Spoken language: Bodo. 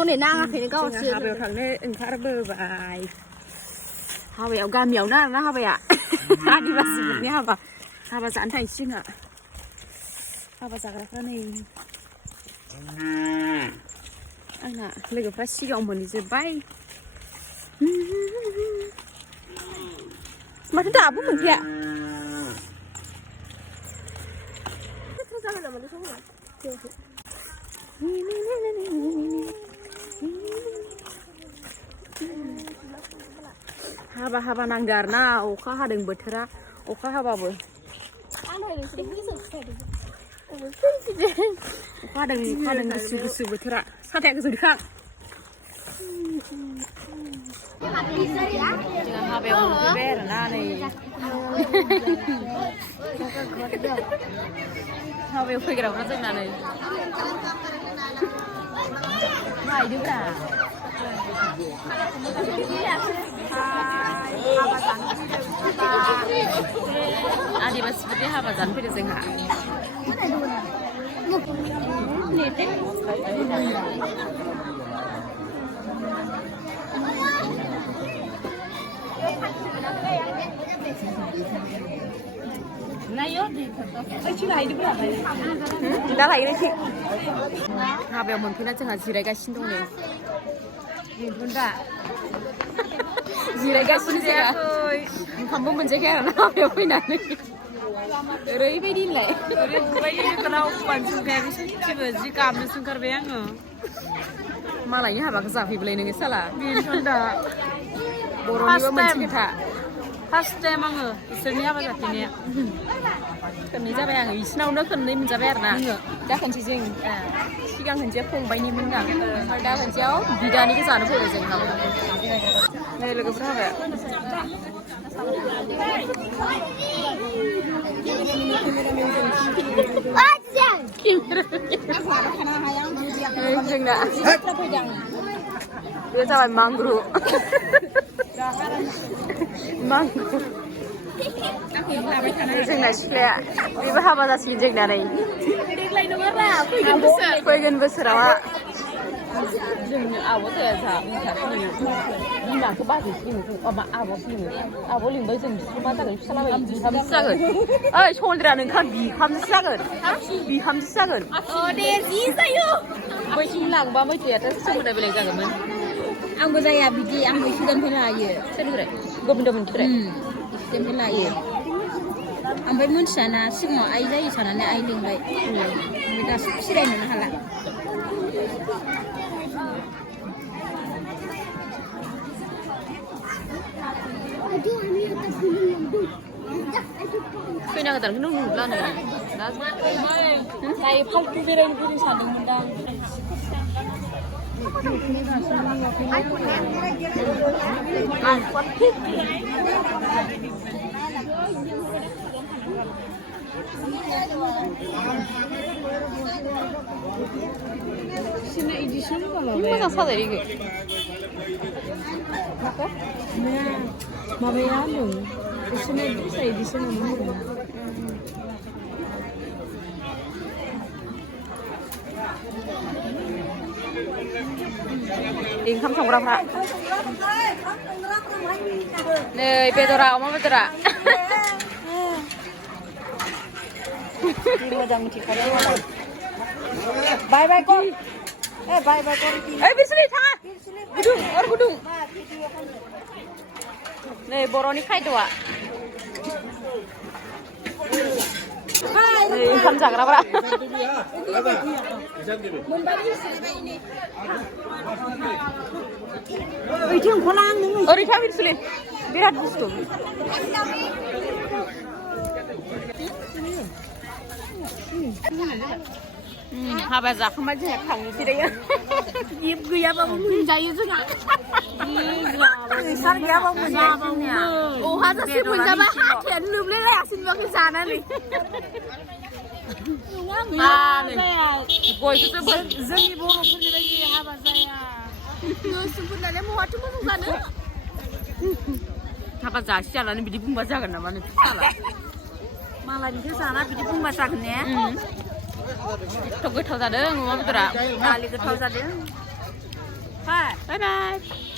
Này नाङाखैनो गावसो हाबायाव थांनो ओंखारबोबाय हाबायाव गामियावनो आरोना हाबाया आदिबासिफोरनि हाबा जानो थांसै जोंहा हाबा जाग्राफ्रा नै आंना लोगोफ्रा सिगाङाव मोनहैजोब्बाय माथो दाबो मोनफैया हाबा नांदो आरोना अखा हादों बोथोरा अखा हाबाबो अखा हादों गुसु बोथोरा साथाया गोजौदिखां जोंहा हाबायाव मोनफैबाय आरोना नै हाबायाव फैग्राफ्रा जोंना नै नायदोब्रा आदिबासिफोरनि हाबा जानो फैदों जोंहा दा लायो हाबायाव मोनफैना जोंहा जिरायगासिनो दं नै बेनोथ' दा जिरायगासिनो जायाखै ओंखामबो मोनजायाखै आरोना हाबायाव फैनानै ओरैबायदि होनलाय ओरैबायदि रावबानो सोंखायाखै सैथिबो जि गाबनोसो ओंखारबाय आङो मालायनि हाबाखौ जाफैबाय नोङो साला बेनोथ' दा बर'निबो मोनसे खोथा फार्स्ट टाइम आङो इसोरनि हाबा जाफैनाया खननै जाबाय आङो बिसिनावनो खननै मोनजाबाय आरोना दा खनसे जों सिगां खनसेया फंबायनिमोन आं ओमफ्राय दा खनसेयाव बिदानिखौ जानो फैबाय जों नै लोगोफोर हाबाया जोंना बे जाबाय मांग्रु जोंना सिख्लाया बेबो हाबा जासिगोन जोंना नै फैगोन बोसोराव जोंनो आब' जाया बिमाखौ बाजैसो लिङो माबा आब' लिङो आब' लिंबाय जों बिसोर मा जागोन फिसालाबाय बिहामजो जागोन ओइ सन्द्रा नोंहा बिहामजो जागोन बिहामजो जागोन दे जि जायो बैथिं लांबा मैथ्रायाथ' सोमोन्दो बेलेग जागौमोन आंबो जाया बिदि आंबो इसोरनिफ्राय लायो सोरनिफ्राय गबिन्दमोननिफ्राय इसोरनिफ्राय लायो ओमफ्राय मिथियाना सिगाङाव आइ जायो सानानै आइ लिंबाय ओमफ्राय दासो फिरायनोनो हाला फैना गोदानखौनो नुब्ला नै दायो फाल्थु बेरायनो फैनो सानदोंमोनदां मोजां साजायो माबाया होनदों बिसोरनो फैसा इदिसो मोनो ओंखाम संग्राफ्रा नै बेदरा अमा बेदरा मोजां मिथिखादों बाय बाय कल बाय बाय कल बिरसुलि थाङा गुदुं अर गुदुं नै बर'नि खायद'आ नै ओंखाम जाग्राफ्रा ओरै था बिरसुलि बिराद बुस्थु हाबा जाखांबा जोंहा थांनोसै दायो गिफ्ट गैयाबाबो मोनजायो जोंहा नोंसार गैयाबाबो मोनजायो अहाजासे मोनजाबा हाथायानो लोबलायलायासै नुवाखै जानानै जोंनि बर'फोरनि बायदि हाबा जाया नोंसोरफोरनालाय बहाथो मोजां जानो हाबा जासि जानानै बिदि बुंबा जागोन नामा नों मालायनिखौ जाना बिदि बुंबा जागोन ने गोथाव जादों अमा बेदरा दालि गोथाव जादों 拜拜。